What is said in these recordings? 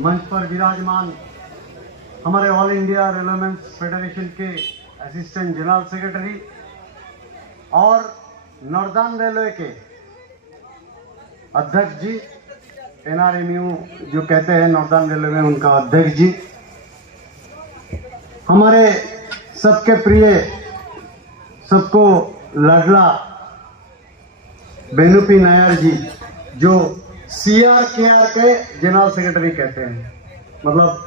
मंच पर विराजमान हमारे ऑल इंडिया रेलवेमेंस फेडरेशन के असिस्टेंट जनरल सेक्रेटरी और नॉर्दर्न रेलवे के अध्यक्ष जी, NRMU जो कहते हैं नॉर्दर्न रेलवे में, उनका अध्यक्ष जी, हमारे सबके प्रिय, सबको लाडला बेनुपी नायर जी, जो CRKR के जनरल सेक्रेटरी कहते हैं, मतलब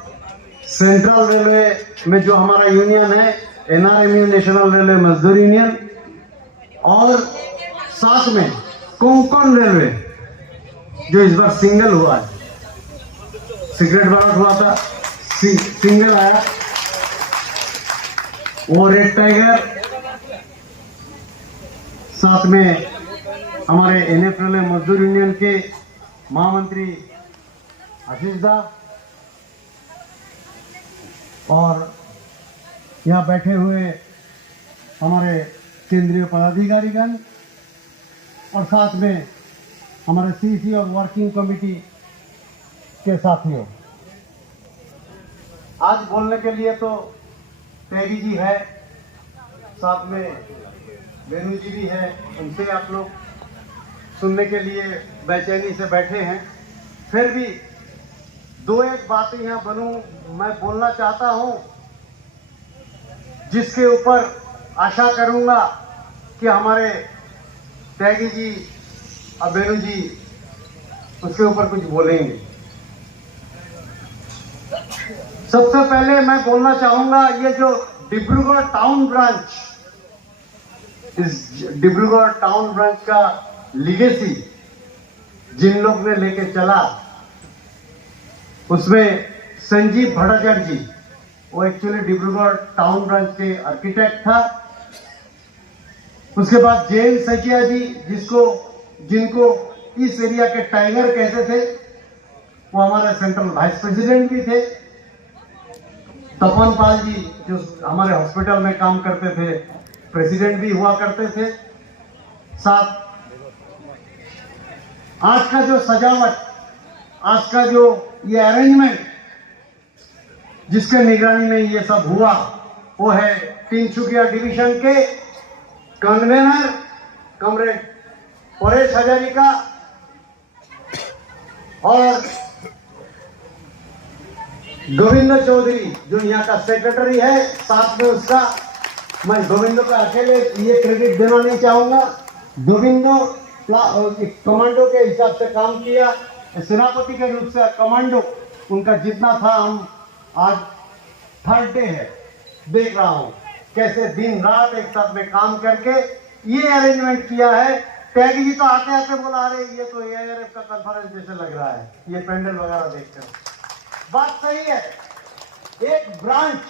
सेंट्रल रेलवे में जो हमारा यूनियन है NRMU, नेशनल रेलवे मजदूर यूनियन, और साथ में कोंकण रेलवे जो इस बार सिंगल हुआ है, सीक्रेट बैलेट हुआ था, सिंगल आया, वो रेड टाइगर, साथ में हमारे NF रेलवे मजदूर यूनियन के महामंत्री आशीष दा, और यहाँ बैठे हुए हमारे केंद्रीय पदाधिकारीगण, और साथ में हमारे CC और वर्किंग कमेटी के साथियों। आज बोलने के लिए तो तेगी जी है, साथ में बेनू जी भी है, उनसे आप लोग सुनने के लिए बेचैनी से बैठे हैं। फिर भी दो एक बातें यहाँ मैं बोलना चाहता हूँ, जिसके ऊपर आशा करूंगा कि हमारे त्यागी जी और बेनू जी उसके ऊपर कुछ बोलेंगे। सबसे पहले मैं बोलना चाहूंगा, ये जो डिब्रूगढ़ टाउन ब्रांच, इस डिब्रूगढ़ टाउन ब्रांच का लीगेसी जिन लोग ने लेके चला, उसमें संजीव भट्टाचार्य जी, वो एक्चुअली डिब्रूगढ़ टाउन ब्रांच के आर्किटेक्ट था। उसके बाद जैन सचिया जी, जिनको इस एरिया के टाइगर कहते थे, वो हमारे सेंट्रल वाइस प्रेसिडेंट भी थे। तपन पाल जी, जो हमारे हॉस्पिटल में काम करते थे, प्रेसिडेंट भी हुआ करते थे। साथ आज का जो सजावट, आज का जो ये अरेंजमेंट जिसके निगरानी में ये सब हुआ, वो है तिनसुकिया डिवीजन के कन्वेनर कमरेड परेश हजारिका, और गोविंद चौधरी जो यहाँ का सेक्रेटरी है। साथ में उसका, मैं गोविंदो का अकेले ये क्रेडिट देना नहीं चाहूंगा, गोविंदो कमांडो के हिसाब से काम किया, सेनापति के रूप से कमांडो उनका जितना था। हम आज थर्ड डे है, देख रहा हूं कैसे दिन रात एक साथ में काम करके ये अरेंजमेंट किया है। त्यागी जी तो आते आते बोला, अरे ये तो ARF का कॉन्फ्रेंस जैसे लग रहा है, ये पेंडल वगैरह देखकर। बात सही है, एक branch,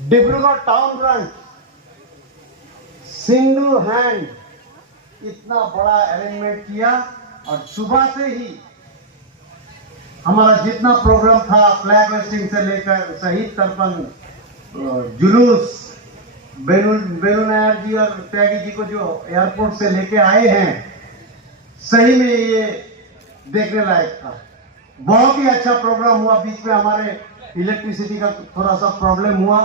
Dibrugarh town branch, single hand इतना बड़ा अरेंजमेंट किया, और सुबह से ही हमारा जितना प्रोग्राम था, फ्लैग होस्टिंग से लेकर शहीद तर्पण, जुलूस, बेनू नायर जी और त्यागी जी को जो एयरपोर्ट से लेके आए हैं, सही में ये देखने लायक था। बहुत ही अच्छा प्रोग्राम हुआ। बीच में हमारे इलेक्ट्रिसिटी का थोड़ा सा प्रॉब्लम हुआ,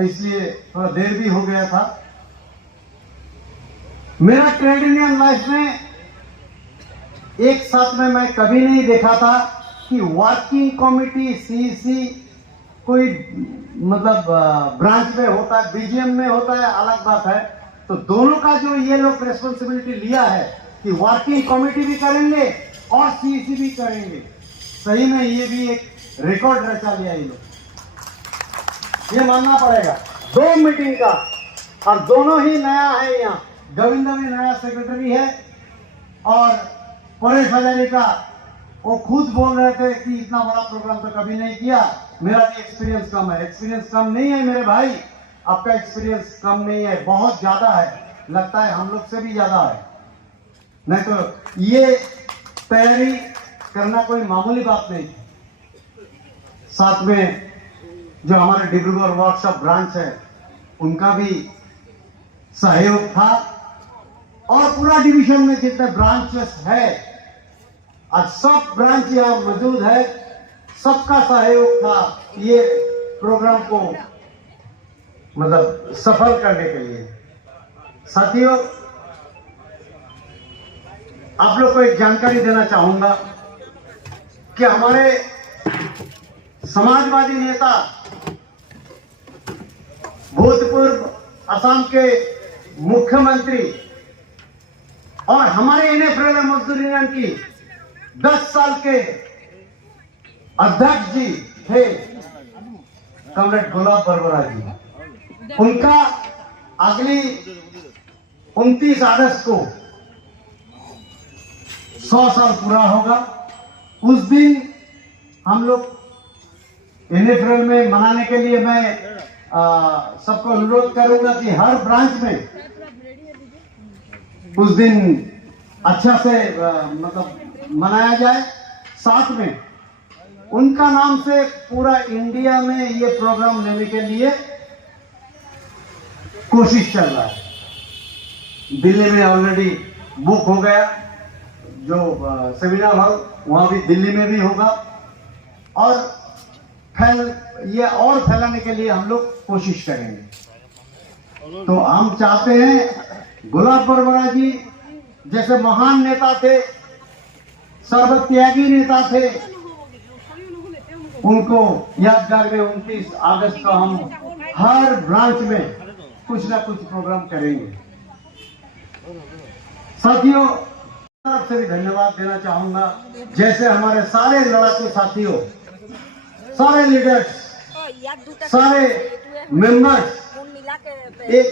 इसलिए थोड़ा देर भी हो गया था। मेरा ट्रेड यूनियन लाइफ में एक साथ में मैं कभी नहीं देखा था कि वर्किंग कमेटी CEC कोई मतलब ब्रांच में होता है, BGM में होता है, अलग बात है। तो दोनों का जो ये लोग रेस्पॉन्सिबिलिटी लिया है कि वर्किंग कमेटी भी करेंगे और CEC भी करेंगे, सही में ये भी एक रिकॉर्ड रचा लिया ये लोग, ये मानना पड़ेगा। 2 मीटिंग का, और दोनों ही नया है। यहाँ गोविंदा भी नया सेक्रेटरी है, और परेश हजारी का वो खुद बोल रहे थे कि इतना बड़ा प्रोग्राम तो कभी नहीं किया, मेरा भी एक्सपीरियंस कम है। एक्सपीरियंस कम नहीं है मेरे भाई, आपका एक्सपीरियंस कम नहीं है, बहुत ज्यादा है, लगता है हम लोग से भी ज्यादा है। नहीं तो ये तैयारी करना कोई मामूली बात नहीं थी। साथ में जो हमारे डिब्रूगढ़ वर्कशॉप ब्रांच है, उनका भी सहयोग था, और पूरा डिवीजन में जितने ब्रांचेस है आज सब ब्रांच यहाँ मौजूद है, सबका सहयोग था ये प्रोग्राम को मतलब सफल करने के लिए। साथियों, आप लोग को एक जानकारी देना चाहूंगा कि हमारे समाजवादी नेता भूतपूर्व असम के मुख्यमंत्री और हमारे NFRL मजदूर यूनियन की 10 साल के अध्यक्ष जी थे कॉमरेड गुलाब बरबरा जी। उनका अगली 29 अगस्त को 100 साल पूरा होगा। उस दिन हम लोग NFRL में मनाने के लिए मैं सबको अनुरोध करूंगा कि हर ब्रांच में उस दिन अच्छा से मतलब मनाया जाए। साथ में उनका नाम से पूरा इंडिया में ये प्रोग्राम लेने के लिए कोशिश चल रहा है। दिल्ली में ऑलरेडी बुक हो गया जो सेमिनार हॉल, वहां भी दिल्ली में भी होगा और ये और फैलाने के लिए हम लोग कोशिश करेंगे। तो हम चाहते हैं गुलाब बरबरा जी जैसे महान नेता थे, सर्वत्यागी नेता थे, उनको यादगार में 29 अगस्त को हम हर ब्रांच में कुछ ना कुछ प्रोग्राम करेंगे। साथियों, तरफ से भी धन्यवाद देना चाहूंगा, जैसे हमारे सारे लड़ाकू साथियों, सारे लीडर्स, सारे मेंबर्स एक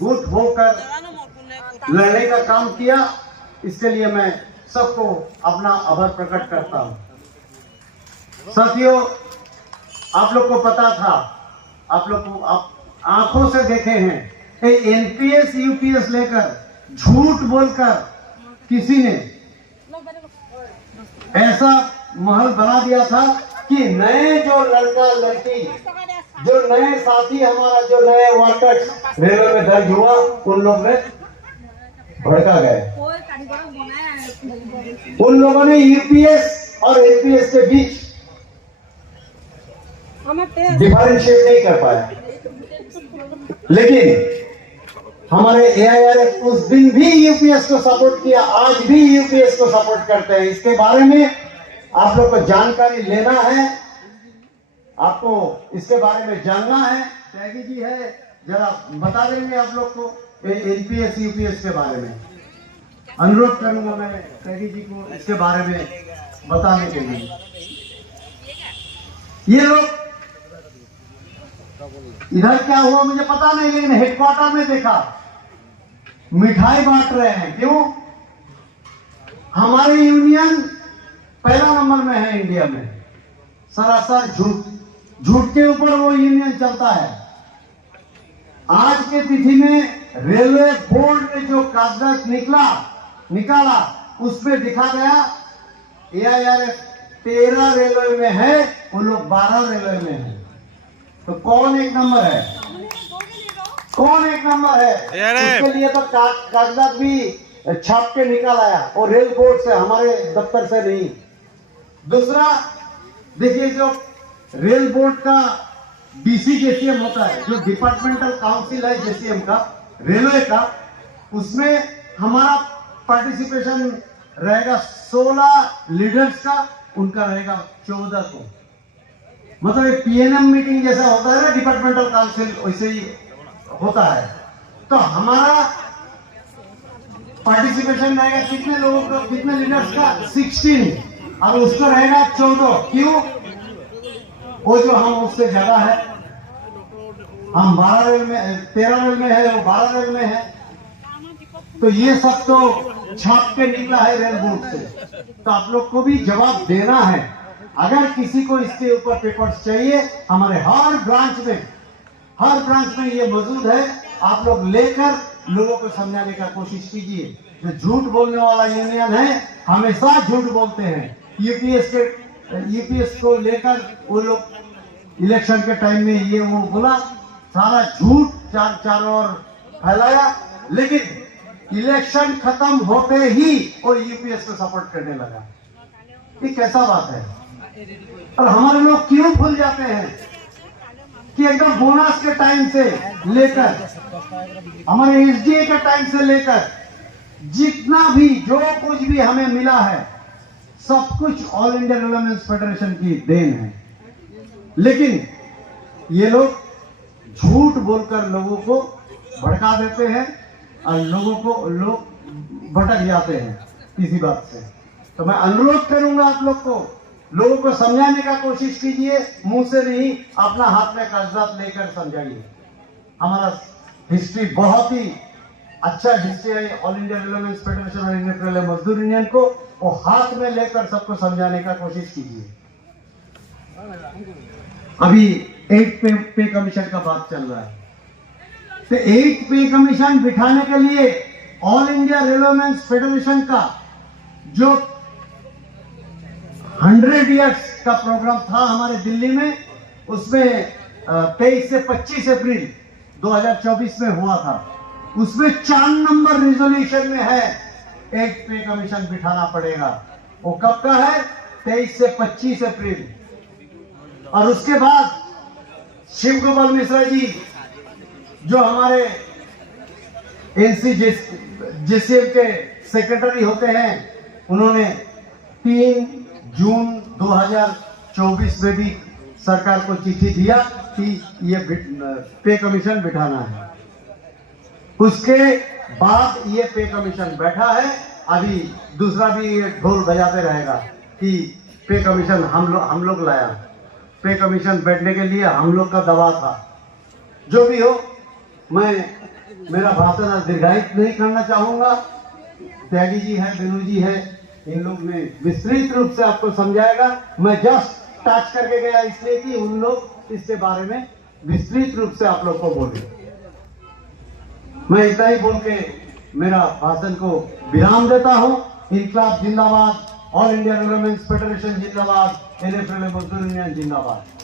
गुट होकर लड़ने का काम किया, इसके लिए मैं सबको अपना आभार प्रकट करता हूं। साथियों, आप लोग को पता था, आप लोग को आप आंखों से देखे हैं कि NPS UPS लेकर झूठ बोलकर किसी ने ऐसा महल बना दिया था कि नए जो लड़का लड़की, जो नए साथी हमारा, जो नए वर्कर्स रेलवे में दर्ज हुआ, उन लोग ने भड़का गए। उन लोगों ने UPS और NPS के बीच डिफरेंशिएट नहीं कर पाया। लेकिन हमारे AIRF उस दिन भी UPS को सपोर्ट किया, आज भी UPS को सपोर्ट करते हैं। इसके बारे में आप लोग को जानकारी लेना है, आपको इसके बारे में जानना है। त्यागी जी है, जरा बता देंगे आप लोग को NPS UPS के बारे में। अनुरोध करूंगा मैं त्यागी जी को इसके बारे में बताने के लिए। ये लोग इधर क्या हुआ मुझे पता नहीं, लेकिन हेडक्वार्टर में देखा मिठाई बांट रहे हैं। क्यों? हमारी यूनियन पहला नंबर में है इंडिया में। सरासर झूठ के ऊपर वो यूनियन चलता है। आज के तिथि में रेलवे बोर्ड ने जो कागजात निकाला उसमें दिखा गया AIRF 13 रेलवे में है, वो लोग 12 रेलवे में है। तो कौन एक नंबर है? कौन एक नंबर है? उसके लिए तो कागजात भी छाप के निकाल आया, और रेल बोर्ड से, हमारे दफ्तर से नहीं। दूसरा देखिए, जो रेल बोर्ड का DC JCM होता है, जो डिपार्टमेंटल काउंसिल है JCM का, रेलवे का, उसमें हमारा पार्टिसिपेशन रहेगा 16 लीडर्स का, उनका रहेगा 14 को। मतलब एक PNM मीटिंग जैसा होता है ना डिपार्टमेंटल काउंसिल, वैसे ही होता है। तो हमारा पार्टिसिपेशन रहेगा कितने लोगों का, कितने लीडर्स का? 16, और उसका रहेगा 14। क्यों? वो जो हम उससे ज्यादा है, हम 12 रेल में, 13 रेल में है, वो 12 रेल में है। तो ये सब तो छाप के निकला है रेल बोर्ड से। तो आप लोग को भी जवाब देना है। अगर किसी को इसके ऊपर पेपर्स चाहिए, हमारे हर ब्रांच में ये मौजूद है। आप लोग लेकर लोगों को समझाने का कोशिश कीजिए। जो झूठ बोलने वाला यूनियन है, हमेशा झूठ बोलते हैं। UPS को लेकर वो लोग इलेक्शन के टाइम में ये वो बोला, सारा झूठ चारों ओर फैलाया, लेकिन इलेक्शन खत्म होते ही वो UPS को सपोर्ट करने लगा। ये कैसा बात है? और हमारे लोग क्यों भूल जाते हैं कि एकदम बोनस के टाइम से लेकर हमारे एसडीए के टाइम से लेकर जितना भी जो कुछ भी हमें मिला है सब कुछ ऑल इंडिया रेलवे फेडरेशन की देन है। लेकिन ये लोग झूठ बोलकर लोगों को भड़का देते हैं और लोग भटक जाते हैं इसी बात से। तो मैं अनुरोध करूंगा आप लोग को, लोगों को समझाने का कोशिश कीजिए, मुंह से नहीं, अपना हाथ में कागजात लेकर समझाइए। हमारा हिस्ट्री बहुत ही अच्छा हिस्ट्री है ऑल इंडिया रेलवे फेडरेशन और इंडियन रेलवे मजदूर यूनियन को, वो हाथ में लेकर सबको समझाने का कोशिश कीजिए। अभी 8 पे कमीशन का बात चल रहा है, तो 8 पे कमीशन बिठाने के लिए ऑल इंडिया रेलवे फेडरेशन का जो 100 इयर्स का प्रोग्राम था हमारे दिल्ली में, उसमें 23 से 25 अप्रैल 2024 में हुआ था। उसमें 4 नंबर रिजोल्यूशन में है 8 पे कमीशन बिठाना पड़ेगा। वो कब का है? 23 से 25 अप्रैल। और उसके बाद शिव गोपाल मिश्रा जी जो हमारे एनसीजेसीएम के सेक्रेटरी होते हैं, उन्होंने 3 जून 2024 में भी सरकार को चिट्ठी दिया कि ये पे कमीशन बिठाना है। उसके बाद ये पे कमीशन बैठा है। अभी दूसरा भी ढोल बजाते रहेगा कि पे कमीशन हम लोग लाया, पे कमीशन बैठने के लिए हम लोग का दबाव था। जो भी हो, मैं मेरा भाषण दीर्घायित नहीं करना चाहूंगा। त्यागी जी है, बेनू जी है, इन लोग ने विस्तृत रूप से आपको समझाएगा। मैं जस्ट टच करके गया इसलिए कि उन लोग इसके बारे में विस्तृत रूप से आप लोग को बोले। मैं इतना ही बोल के मेरा भाषण को विराम देता हूं। इनकलाब जिंदाबाद, ऑल इंडिया रेलवे फेडरेशन जिंदाबाद, एनएफ रेलवे मजदूर यूनियन जिंदाबाद।